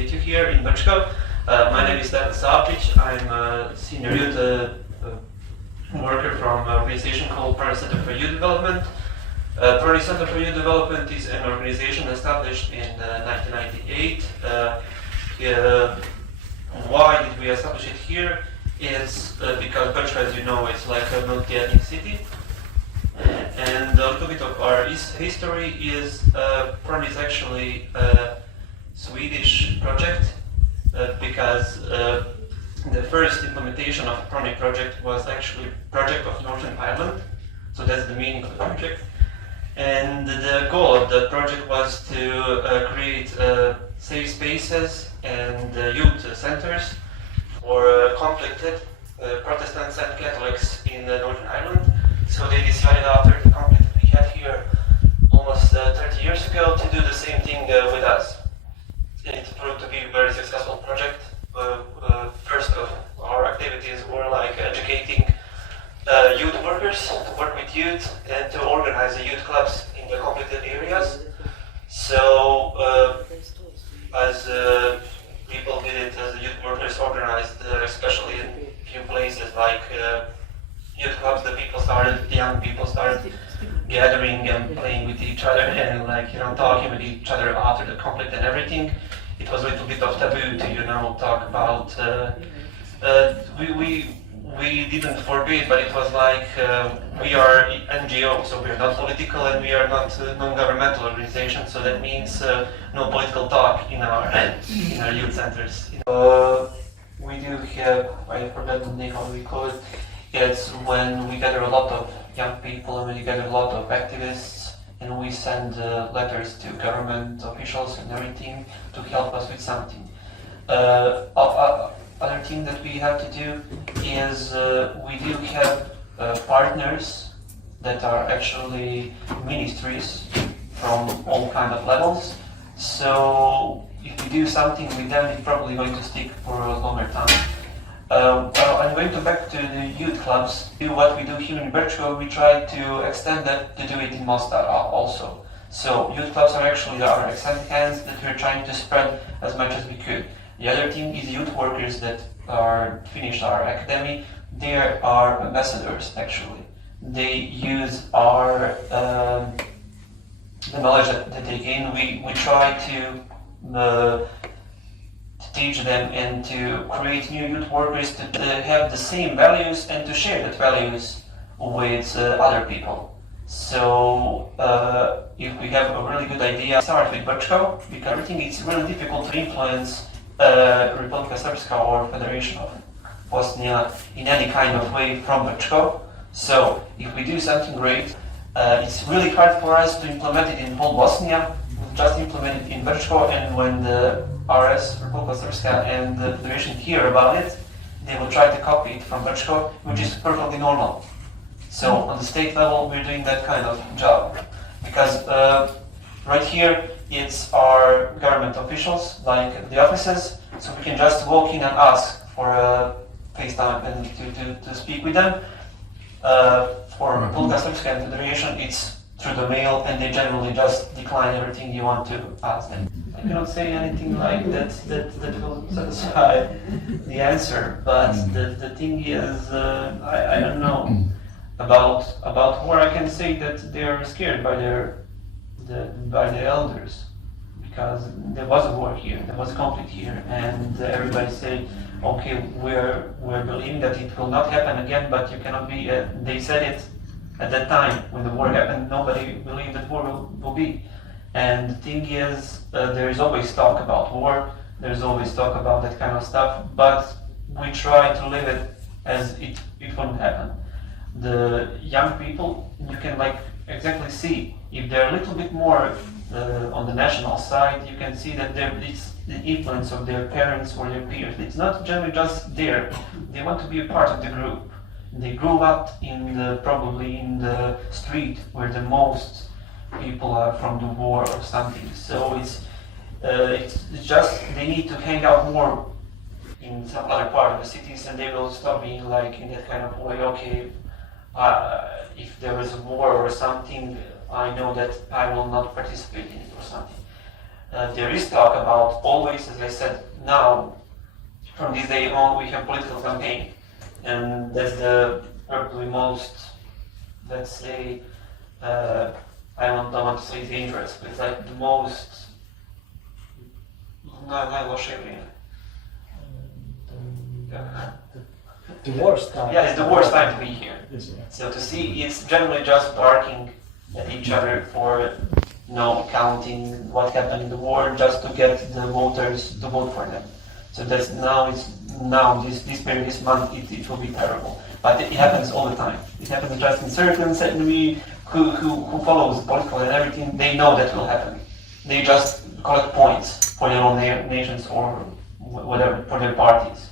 meet you here in Brčko. My name is Stefan Savčić. I'm a senior youth worker from an organization called PRONI Center for Youth Development. PRONI Center for Youth Development is an organization established in 1998. Why did we establish it here? It's because Brčko, as you know, is like a multi-ethnic city. And a little bit of our history is PRONI is actually a Swedish project because the first implementation of the PRONI project was actually a project of Northern Ireland. So that's the meaning of the project. And the goal of the project was to create safe spaces and youth centers for conflicted Protestants and Catholics in Northern Ireland. So they decided after the conflict that we had here almost 30 years ago to do the same thing with us. It proved to be a very successful project. First of our activities were like educating youth workers to work with youth and to organize the youth clubs in the conflicted areas. So as people did it, as the youth workers organized, especially in a few places like youth clubs, the young people started gathering and playing with each other and talking with each other after the conflict and everything. It was a little bit of taboo to talk about. We didn't forbid, but it was like we are NGO, so we are not political and we are not non-governmental organization. So that means no political talk in our youth centers. We do have, I forgot the name, how we call it. It's when we gather a lot of young people and we gather a lot of activists and we send letters to government officials and everything to help us with something. Other thing that we have to do is we do have partners that are actually ministries from all kind of levels. So if we do something with them, it's probably going to stick for a longer time. I'm going to back to the youth clubs. What we do here in Brčko, we try to extend that to do it in Mostar also. So youth clubs are actually our extended hands that we're trying to spread as much as we could. The other thing is youth workers that are finished our academy. They are our ambassadors actually. They use our the knowledge that they gain. We try to teach them and to create new youth workers to have the same values and to share that values with other people. So if we have a really good idea, start with Brčko, because I think it's really difficult to influence Republika Srpska or Federation of Bosnia in any kind of way from Brčko. So if we do something great, it's really hard for us to implement it in whole Bosnia. We'll just implement it in Brčko, and when the RS, Republika Srpska, and the Federation hear about it, they will try to copy it from Brčko, which is perfectly normal. So on the state level, we're doing that kind of job. Because right here, it's our government officials, like the offices, so we can just walk in and ask for a FaceTime and to speak with them. For Republika Srpska and Federation, it's through the mail, and they generally just decline everything you want to ask them. I cannot say anything like that will satisfy the answer, but the thing is, I don't know about war. I can say that they are scared by the elders, because there was a war here, there was a conflict here, and everybody say, okay, we're believing that it will not happen again, but you cannot be. They said it at that time when the war happened. Nobody believed that war will be. And the thing is, there is always talk about war. There is always talk about that kind of stuff, but we try to live it as it wouldn't happen. The young people, you can exactly see if they're a little bit more on the national side, you can see that it's the influence of their parents or their peers. It's not generally just there. They want to be a part of the group. They grew up probably in the street where the most people are from the war or something. So it's just they need to hang out more in some other part of the cities, and they will stop being in that kind of way. Okay, if there is a war or something, I know that I will not participate in it or something. There is talk about always, as I said, now, from this day on, we have political campaign. And that's the probably most, let's say, I don't want to say dangerous, but it's like the most, najlošije vrijeme. The worst time. Yeah, it's the worst time to be here. Yes, yeah. So to see, it's generally just barking at each other for, counting what happened in the war, just to get the voters to vote for them. So that's now this period, this month, it will be terrible. But it happens all the time. It happens just in circles, and we who follows political and everything, they know that will happen. They just collect points for their own nations or whatever, for their parties.